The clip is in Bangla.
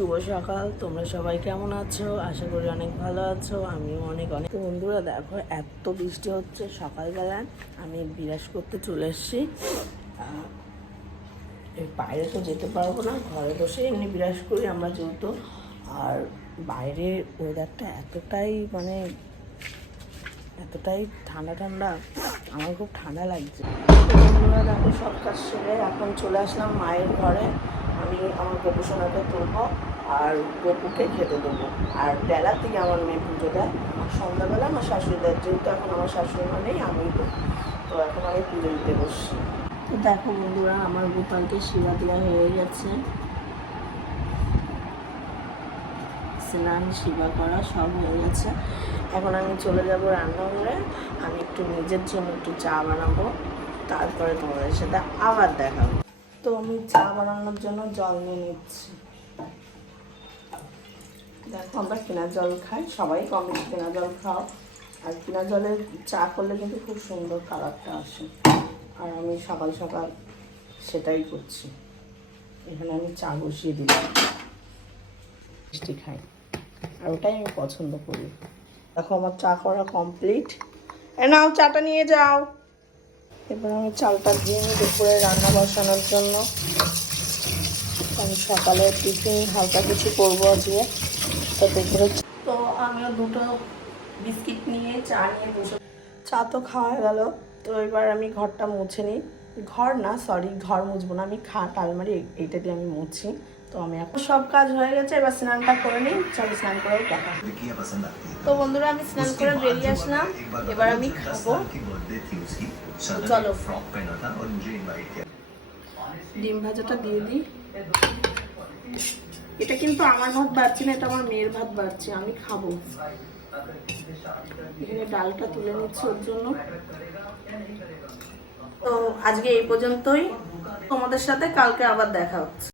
শুভ সকাল। তোমরা সবাই কেমন আছো? আশা করি অনেক ভালো আছো। আমিও অনেক তো বন্ধুরা দেখো, এত বৃষ্টি হচ্ছে সকালবেলায়। আমি বিরাজ করতে চলে এসেছি। বাইরে তো যেতে পারবো না, ঘরে বসে এমনি বিরাজ করি আমরা যেহেতু। আর বাইরের ওয়েদারটা এতটাই ঠান্ডা ঠান্ডা, আমার খুব ঠান্ডা লাগছে। বন্ধুরা দেখো, সব কাজ সেরে এখন চলে আসলাম মায়ের ঘরে। আমি আমার গোপু সোনাকে তুলবো আর গোপুকে খেতে দেবো। আর বেলার থেকে আমার মেয়ে পুজো দেয়, আর সন্ধ্যাবেলা আমার শাশুড়ি দেয়। যেহেতু এখন আমার শাশুড়ি মা নেই, আমি তো এখন আমি পুজো দিতে বসছি। তো দেখো বন্ধুরা, আমার গোপালকে শিরা দেওয়া হয়ে গেছে, স্নান সেবা করা সব হয়ে গেছে। এখন আমি চলে যাব রান্নাঘরে। আমি একটু নিজের জন্য একটু চা বানাবো, তারপরে তোমাদের সাথে আবার দেখাবো। তো আমি চা বানানোর জন্য জল নিয়ে নিচ্ছি। দেখো, আমরা কেনা জল খাই, সবাই কম বেশি কেনা জল খাও। আর কেনা জলে চা করলে কিন্তু খুব সুন্দর কালারটা আসে। আর আমি সকাল সকাল সেটাই করছি। এখানে আমি চা বসিয়ে দিলাম, মিষ্টি খাই, আর ওটাই আমি পছন্দ করি। দেখো, আমার চা করা কমপ্লিট। নাও, চাটা নিয়ে যাও। এবার আমি চালটা দিয়ে নিই দুপুরে রান্না বসানোর জন্য। আমি সকালে টিফিন হালকা কিছু করবো আজকে। তো দুপুরে তো আমিও দুটো বিস্কিট নিয়ে চা নিয়ে বসে। চা তো খাওয়া গেল। তো এবার আমি ঘরটা মুছে নিই। ঘর না, সরি, ঘর মুছবো না, আমি খাট আলমারি এইটা দিয়ে আমি মুছি। তো আমি এখন সব কাজ হয়ে গেছে, এবার স্নানটা করে নিই। চলো স্নান করে দেখা। তো বন্ধুরা, আমি স্নান করে বেরিয়ে আসলাম, এবার আমি খাবো। চলো ডিম ভাজাটা দিয়ে দিই। এটা কিন্তু আমার ভাত বাড়ছি না, এটা আমার মেয়ের ভাত বাড়ছে, আমি খাবো। এখানে ডালটা তুলে নিচ্ছি ওর জন্য। তো আজকে এই পর্যন্তই, তোমাদের সাথে কালকে আবার দেখা হচ্ছে।